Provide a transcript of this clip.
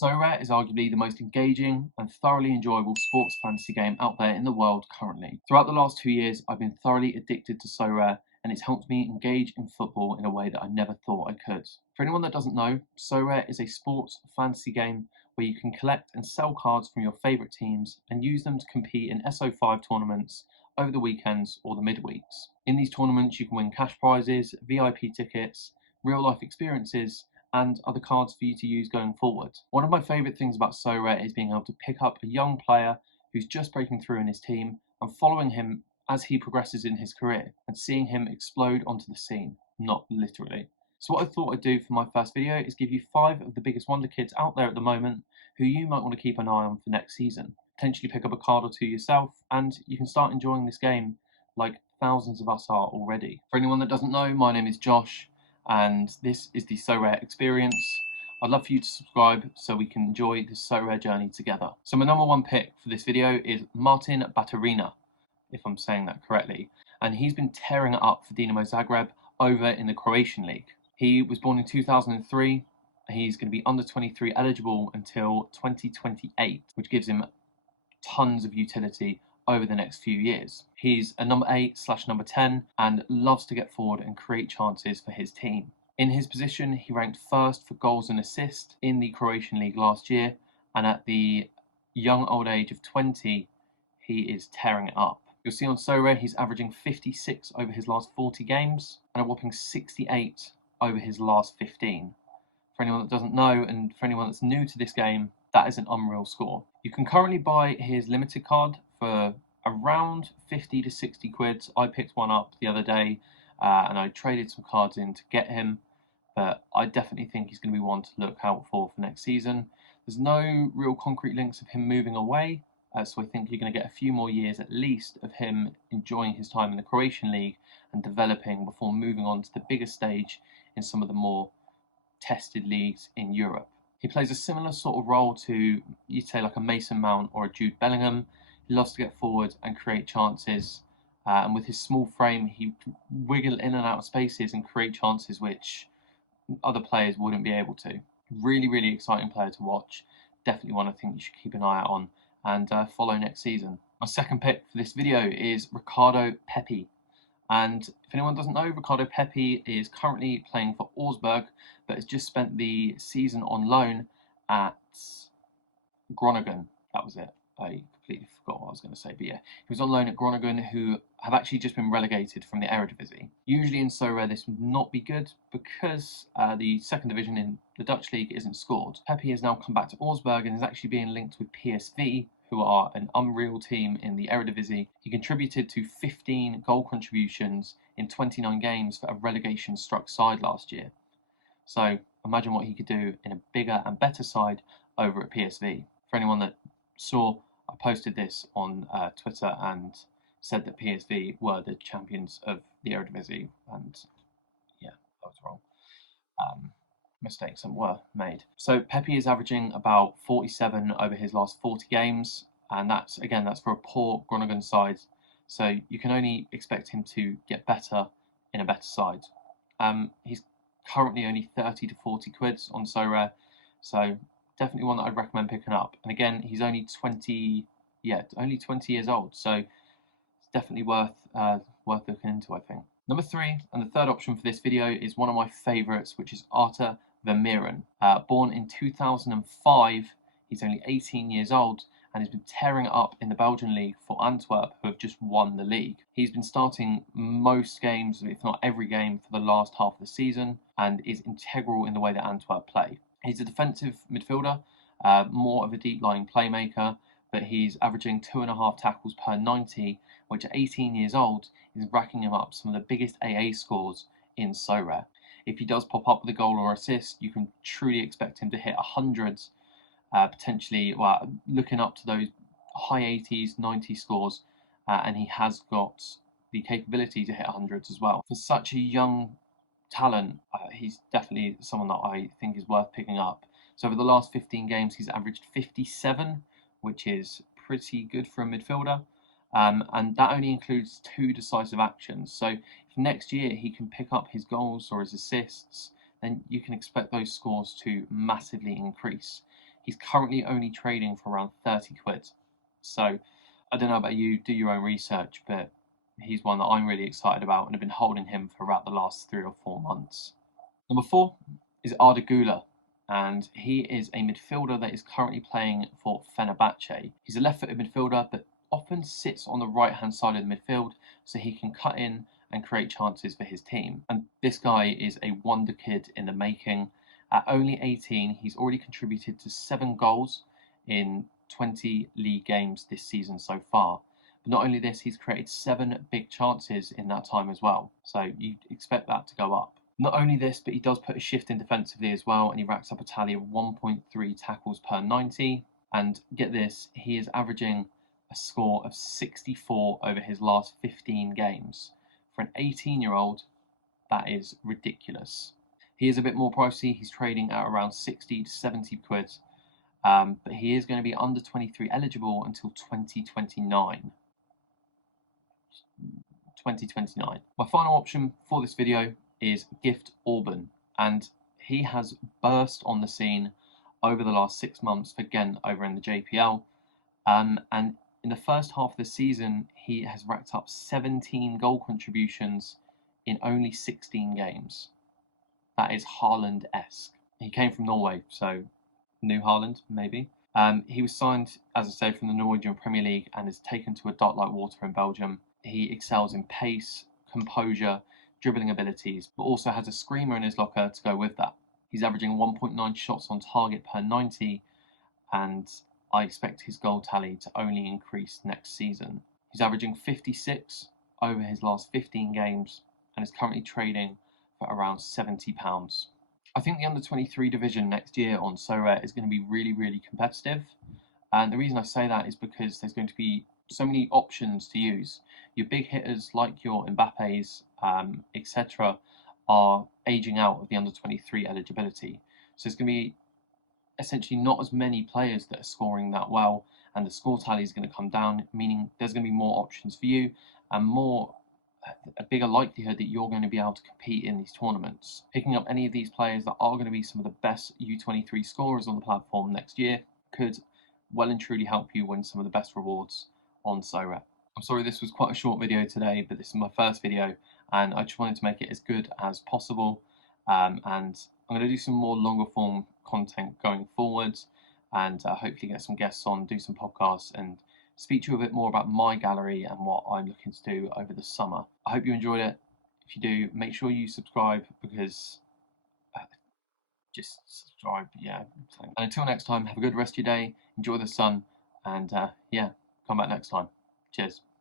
Sorare is arguably the most engaging and thoroughly enjoyable sports fantasy game out there in the world currently. Throughout the last 2 years, I've been thoroughly addicted to Sorare, and it's helped me engage in football in a way that I never thought I could. For anyone that doesn't know, Sorare is a sports fantasy game where you can collect and sell cards from your favourite teams and use them to compete in SO5 tournaments over the weekends or the midweeks. In these tournaments, you can win cash prizes, VIP tickets, real life experiences, and other cards for you to use going forward. One of my favourite things about Sorare is being able to pick up a young player who's just breaking through in his team and following him as he progresses in his career and seeing him explode onto the scene, not literally. So what I thought I'd do for my first video is give you 5 of the biggest wonder kids out there at the moment who you might want to keep an eye on for next season. Potentially pick up a card or two yourself, and you can start enjoying this game like thousands of us are already. For anyone that doesn't know, my name is Josh, and this is the Sorare experience. I'd love for you to subscribe so we can enjoy this Sorare journey together. So my number 1 pick for this video is Martin Baturina, if I'm saying that correctly, and he's been tearing it up for Dinamo Zagreb over in the Croatian league. He was born in 2003. He's going to be under 23 eligible until 2028, which gives him tons of utility over the next few years. He's a number 8/number 10 and loves to get forward and create chances for his team. In his position, he ranked first for goals and assists in the Croatian league last year, and at the young old age of 20, he is tearing it up. You'll see on Sorare he's averaging 56 over his last 40 games and a whopping 68 over his last 15. For anyone that doesn't know, and for anyone that's new to this game, that is an unreal score. You can currently buy his limited card for around 50 to 60 quid. I picked one up the other day and I traded some cards in to get him, but I definitely think he's going to be one to look out for next season. There's no real concrete links of him moving away, so I think you're going to get a few more years at least of him enjoying his time in the Croatian league and developing before moving on to the bigger stage in some of the more tested leagues in Europe. He plays a similar sort of role to, you'd say, like a Mason Mount or a Jude Bellingham. He loves to get forward and create chances, and with his small frame he can wiggle in and out of spaces and create chances which other players wouldn't be able to. Really exciting player to watch. Definitely one I think you should keep an eye out on and follow next season. My second pick for this video is Ricardo Pepe. And if anyone doesn't know, Ricardo Pepe is currently playing for Augsburg, but has just spent the season on loan at Groningen. That was it. I completely forgot what I was going to say, but yeah, he was on loan at Groningen, who have actually just been relegated from the Eredivisie. Usually in Sorare this would not be good because the second division in the Dutch league isn't scored. Pepe has now come back to Augsburg and is actually being linked with PSV, who are an unreal team in the Eredivisie. He contributed to 15 goal contributions in 29 games for a relegation-struck side last year. So imagine what he could do in a bigger and better side over at PSV. For anyone that saw, I posted this on Twitter and said that PSV were the champions of the Eredivisie, and yeah, that was wrong. Mistakes that were made. So Pepe is averaging about 47 over his last 40 games, and that's for a poor Groningen side. So you can only expect him to get better in a better side. He's currently only 30 to 40 quid on Sorare, so definitely one that I'd recommend picking up. And again, he's only 20 years old, so it's definitely worth looking into, I think. Number 3, and the third option for this video, is one of my favourites, which is Arthur Vermeeren. Born in 2005, he's only 18 years old and has been tearing it up in the Belgian league for Antwerp, who have just won the league. He's been starting most games, if not every game, for the last half of the season and is integral in the way that Antwerp play. He's a defensive midfielder, more of a deep-lying playmaker, but he's averaging 2.5 tackles per 90, which at 18 years old is racking him up some of the biggest AA scores in Sorare. If he does pop up with a goal or assist, you can truly expect him to hit 100s, potentially looking up to those high 80s, 90 scores, and he has got the capability to hit 100s as well. For such a young talent, he's definitely someone that I think is worth picking up. So over the last 15 games, he's averaged 57, which is pretty good for a midfielder. And that only includes 2 decisive actions. So if next year he can pick up his goals or his assists, then you can expect those scores to massively increase. He's currently only trading for around 30 quid. So I don't know about you, do your own research, but he's one that I'm really excited about and have been holding him for about the last 3 or 4 months. Number 4 is Articula, and he is a midfielder that is currently playing for Fenerbahce. He's a left-footed midfielder, but often sits on the right-hand side of the midfield, so he can cut in and create chances for his team. And this guy is a wonder kid in the making. At only 18, he's already contributed to 7 goals in 20 league games this season so far. But not only this, he's created 7 big chances in that time as well. So you expect that to go up. Not only this, but he does put a shift in defensively as well, and he racks up a tally of 1.3 tackles per 90. And get this, he is averaging a score of 64 over his last 15 games. For an 18-year-old, that is ridiculous. He is a bit more pricey. He's trading at around 60 to 70 quid, but he is going to be under 23 eligible until 2029. 2029. My final option for this video is Gift Orban, and he has burst on the scene over the last 6 months for Ghent over in the JPL. And in the first half of the season, he has racked up 17 goal contributions in only 16 games. That is Haaland-esque. He came from Norway, so new Haaland, maybe. He was signed, as I said, from the Norwegian Premier League and is taken to a dark like water in Belgium. He excels in pace, composure, dribbling abilities, but also has a screamer in his locker to go with that. He's averaging 1.9 shots on target per 90, and I expect his goal tally to only increase next season. He's averaging 56 over his last 15 games and is currently trading for around £70. I think the under-23 division next year on Sorare is going to be really, really competitive. And the reason I say that is because there's going to be so many options to use. Your big hitters like your Mbappes, etc., are aging out of the under-23 eligibility. So it's going to be essentially not as many players that are scoring that well, and the score tally is going to come down, meaning there's going to be more options for you and a bigger likelihood that you're going to be able to compete in these tournaments. Picking up any of these players that are going to be some of the best U23 scorers on the platform next year could well and truly help you win some of the best rewards on Sorare. I'm sorry this was quite a short video today, but this is my first video and I just wanted to make it as good as possible. And I'm going to do some more longer form content going forwards, and hopefully get some guests on, do some podcasts, and speak to you a bit more about my gallery and what I'm looking to do over the summer. I hope you enjoyed it. If you do, make sure you subscribe, because just subscribe, yeah. And until next time, have a good rest of your day, enjoy the sun, and yeah, come back next time. Cheers.